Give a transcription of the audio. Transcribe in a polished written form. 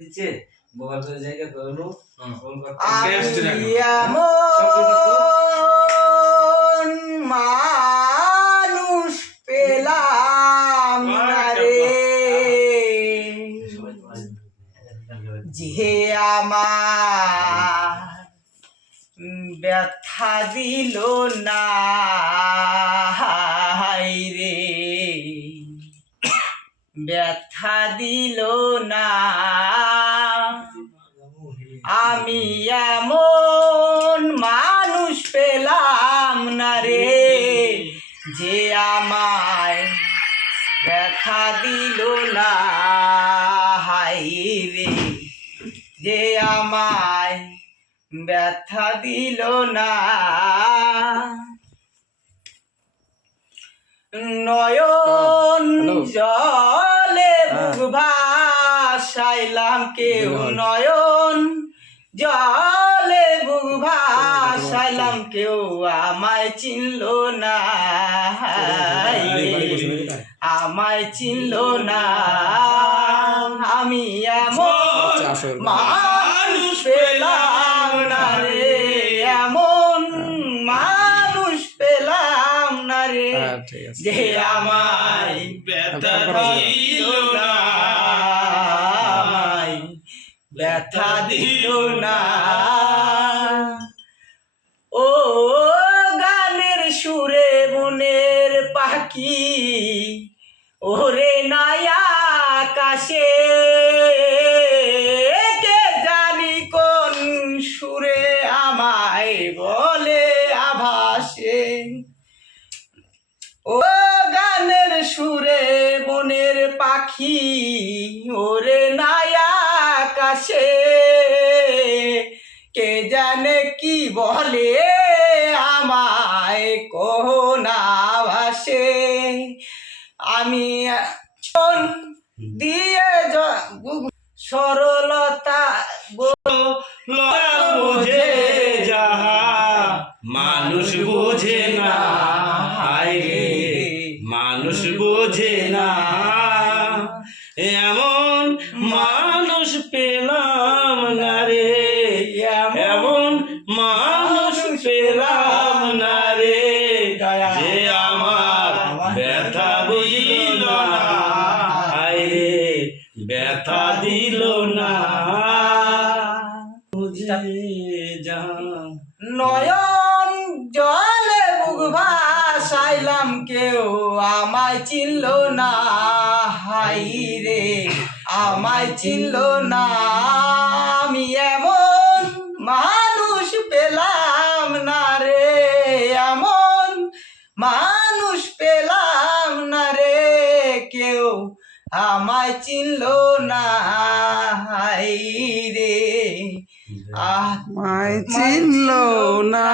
দিচ্ছে বড় জায়গা করলো ফোন করতে আমি এমন মানুষ পেলাম না রে যে আমার ব্যথা দিল না রে ব্যথা দিল না আমি এমন মানুষ পেলাম না রে যে আমায় ব্যথা দিল না রে যে আমায় ব্যথা দিল না নয়ন জলে বুক ভাসাইলাম কেউ নয়ন জলে বুক ভাসাইলাম কেউ আমায় চিনল না আমায় চিনল না আমি এমন মানুষ পেলাম না রে এমন মানুষ পেলাম না রে যে আমায় ব্যথা দিল না আমায় ব্যথা দিল না ও গানের সুরে মনের পাখি ওরে নয়া আকাশে কে জানি কোন সুরে আমায় বলে আভাসে ও গানের সুরে মনের পাখি ওরে নয়া আকাশে কে জানে কি বলে আমায় কোন আভাসে আমি দিয়ে সরলতা বোঝে যাহা মানুষ বোঝে না রে মানুষ বোঝে না এমন মানুষ পেলাম না রে এমন মানুষ পেলাম না রে যে আমার ব্যথা দিল না রে ব্যথা দিল না নয়ন জলে বুক ভাসাইলাম কেউ আমায় চিনল না রে আমায় চিনল না আমি এমন মানুষ পেলাম না রে এমন মানুষ পেলাম না রে কেউ আমায় চিনল না রে আমায় চিনল না।